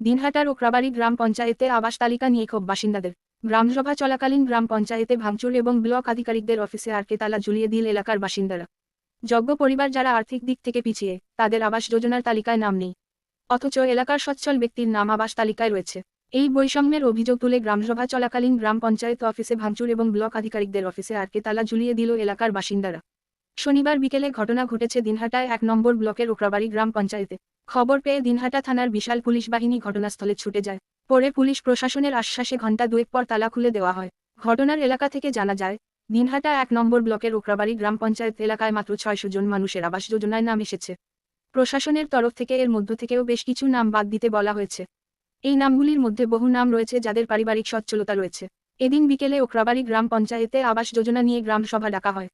দিনহাটার ওকরাবাড়ি গ্রাম পঞ্চায়েতে আবাস তালিকা নিয়ে ক্ষোভ বাসিন্দাদের। গ্রামসভা চলাকালীন গ্রাম পঞ্চায়েতে ভাঙচুর এবং ব্লক আধিকারিকদের অফিসে আরকে তালা ঝুলিয়ে দিল এলাকার বাসিন্দারা। যজ্ঞ পরিবার যারা আর্থিক দিক থেকে পিছিয়ে, তাদের আবাস যোজনার তালিকায় নাম নেই। অথচ এলাকার সচ্ছল ব্যক্তির নাম আবাস তালিকায় রয়েছে। এই বৈষম্যের অভিযোগ তুলে গ্রামসভা চলাকালীন গ্রাম পঞ্চায়েত অফিসে ভাঙচুর এবং ব্লক আধিকারিকদের অফিসে আরকে তালা ঝুলিয়ে দিল এলাকার বাসিন্দারা। শনিবার বিকেলে ঘটনা ঘটেছে দিনহাটায় এক নম্বর ব্লকের ওকরাবাড়ি গ্রাম পঞ্চায়েতে। খবর পেয়ে দিনহাটা থানার বিশাল পুলিশ বাহিনী ঘটনাস্থলে ছুটে যায়। পরে পুলিশ প্রশাসনের আশ্বাসে ঘণ্টা দুয়েক পর তালা খুলে দেওয়া হয়। ঘটনার এলাকা থেকে জানা যায়, দিনহাটা এক নম্বর ব্লকের ওকরাবাড়ি গ্রাম পঞ্চায়েত এলাকায় মাত্র ছয়শো জন মানুষের আবাস যোজনায় নাম এসেছে। প্রশাসনের তরফ থেকে এর মধ্য থেকেও বেশ কিছু নাম বাদ দিতে বলা হয়েছে। এই নামগুলির মধ্যে বহু নাম রয়েছে যাদের পারিবারিক সচ্ছলতা রয়েছে। এদিন বিকেলে ওকরাবাড়ি গ্রাম পঞ্চায়েতে আবাস যোজনা নিয়ে গ্রাম সভা ডাকা হয়।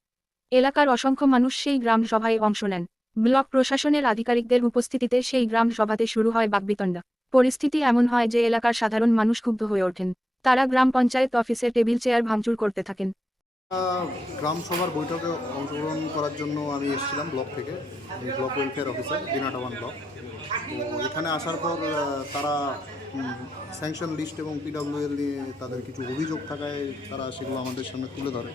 এলাকার অসংখ্য মানুষ সেই গ্রাম সভায় অংশ নেন। ব্লক প্রশাসনের আধিকারিকদের উপস্থিতিতে সেই গ্রাম সভাতে শুরু হয় বাকবিতণ্ডা পরিস্থিতি এমন হয় যে এলাকার সাধারণ মানুষ ক্ষুব্ধ হয়ে ওঠেন। তারা গ্রাম পঞ্চায়েত অফিসে টেবিল চেয়ার ভাঙচুর করতে থাকেন। গ্রাম সভার বৈঠকে অংশগ্রহণ করার জন্য আমি এসেছিলাম ব্লক থেকে block welfare officer Dinhata one block. তো এখানে আসার পর তারা স্যাংশন লিস্ট এবং পিডাব্লিউএল নিয়ে তাদের কিছু অভিযোগ থাকায় তারা সেগুলো আমাদের সামনে তুলে ধরে।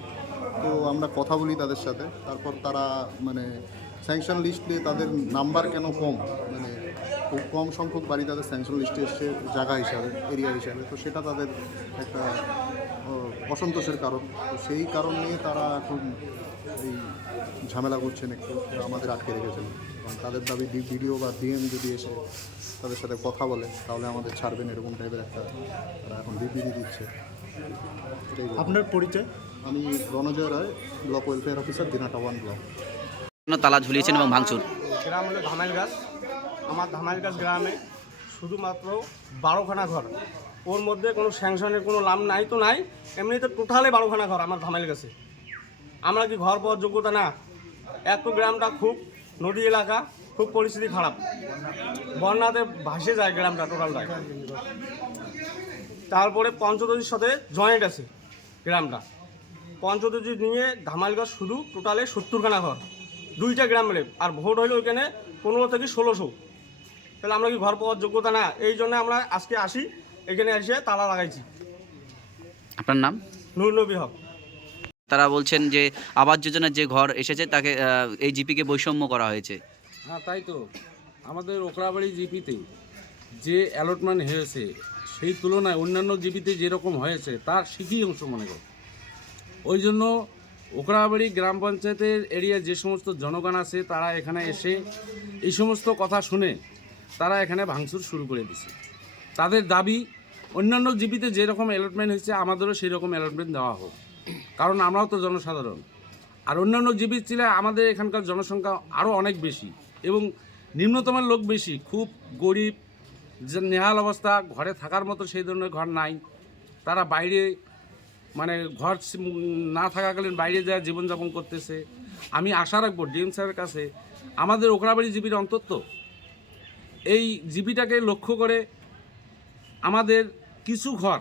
তো আমরা কথা বলি তাদের সাথে। তারপর তারা মানে স্যাংশন লিস্ট তাদের নাম্বার কেন কম? মানে খুব কম সংখ্যক বাড়ি তাদের স্যাংশন লিস্টে এসছে জায়গা হিসাবে এরিয়া হিসাবে। তো সেটা তাদের একটা অসন্তোষের কারণ। তো সেই কারণ নিয়ে তারা এখন এই ঝামেলা করছেন একটু আমাদের আটকে রেখেছেন। এবং তাদের দাবি ভিডিও বা ডিএম যদি এসে তাদের সাথে কথা বলে তাহলে আমাদের ছাড়বেন এরকম টাইপের একটা তারা এখন বিবৃতি দিচ্ছে। আপনার পরিচয়? আমি Ranajoy Roy block welfare officer Dinhata one block তালা ঝুলিয়েছেন এবং ভাঙচুর। গ্রাম হলো ধামাইল গাছ। আমার ধামাইল গাছ গ্রামে শুধুমাত্র বারোখানা ঘর। ওর মধ্যে কোনো স্যাংশনের কোনো লাভ নাই তো নাই, এমনিতে টোটালে বারোখানা ঘর আমার ধামাইল গাছে। আমরা কি ঘর পাওয়ার যোগ্যতা না? এত গ্রামটা খুব নদী এলাকা, খুব পরিস্থিতি খারাপ। বন্যাতে ভাসে যায় গ্রামটা টোটালটাই। তারপরে পঞ্চদশীর সাথে জয়েন্ট আছে গ্রামটা। পঞ্চদশী নিয়ে ধামাইলগাছ শুধু টোটালে সত্তরখানা ঘর। দুইটা গ্রাম মিলে আর ভোট হইল ওইখানে পনেরো থেকে ষোলোশো। তাহলে আমরা কি ঘর পাওয়ার যোগ্যতা? না এই জন্য আমরা আজকে আসি এখানে এসে তালা লাগাইছি। আপনার নাম? নূর নবী হক। তারা বলছেন যে আবাস যোজনার যে ঘর এসেছে তাকে এই জিপিকে বৈষম্য করা হয়েছে। হ্যাঁ তাই তো। আমাদের ওকরাবাড়ি জিপিতে যে অ্যালটমেন্ট হয়েছে সেই তুলনায় অন্যান্য জিপিতে যেরকম হয়েছে তার শিখি অংশ মনে করো। ওই জন্য ওকরাবাড়ি গ্রাম পঞ্চায়েতের এরিয়া যে সমস্ত জনগণ আছে, তারা এখানে এসে এই সমস্ত কথা শুনে তারা এখানে ভাঙচুর শুরু করে দিছে তাদের দাবি, অন্যান্য জিপিতে যেরকম অ্যালটমেন্ট হয়েছে, আমাদেরও সেই রকম অ্যালটমেন্ট দেওয়া হোক। কারণ আমরাও তো জনসাধারণ। আর অন্যান্য জীবী ছিল, আমাদের এখানকার জনসংখ্যা আরও অনেক বেশি এবং নিম্নতমের লোক বেশি। খুব গরিব, যে নেহাল অবস্থা, ঘরে থাকার মতো সেই ধরনের ঘর নাই। তারা বাইরে মানে ঘর না থাকাকালীন বাইরে যায় জীবনযাপন করতেছে। আমি আশা রাখব ডিএম স্যারের কাছে আমাদের ওকরাবাড়ি জীবীর অন্তত এই জীবিটাকে লক্ষ্য করে আমাদের কিছু ঘর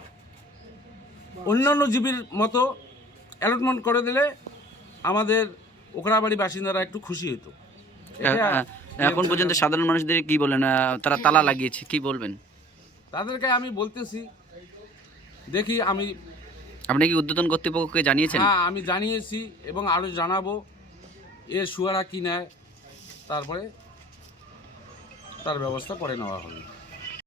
অন্যান্য জীবীর মতো অ্যালটমেন্ট করে দিলে আমাদের ওকরাবাড়ি বাসিন্দারা একটু খুশি হতো এখন পর্যন্ত সাধারণ মানুষদের কি বলেন তারা তালা লাগিয়েছে কি বলবেন? তাদেরকে আমি বলতেছি দেখি আমি আপনি কি উদ্বোধন কর্তৃপক্ষকে জানিয়েছেন? হ্যাঁ আমি জানিয়েছি এবং আরও জানাব এ সুয়ারা কি নেয়, তারপরে তার ব্যবস্থা করে নেওয়া হবে।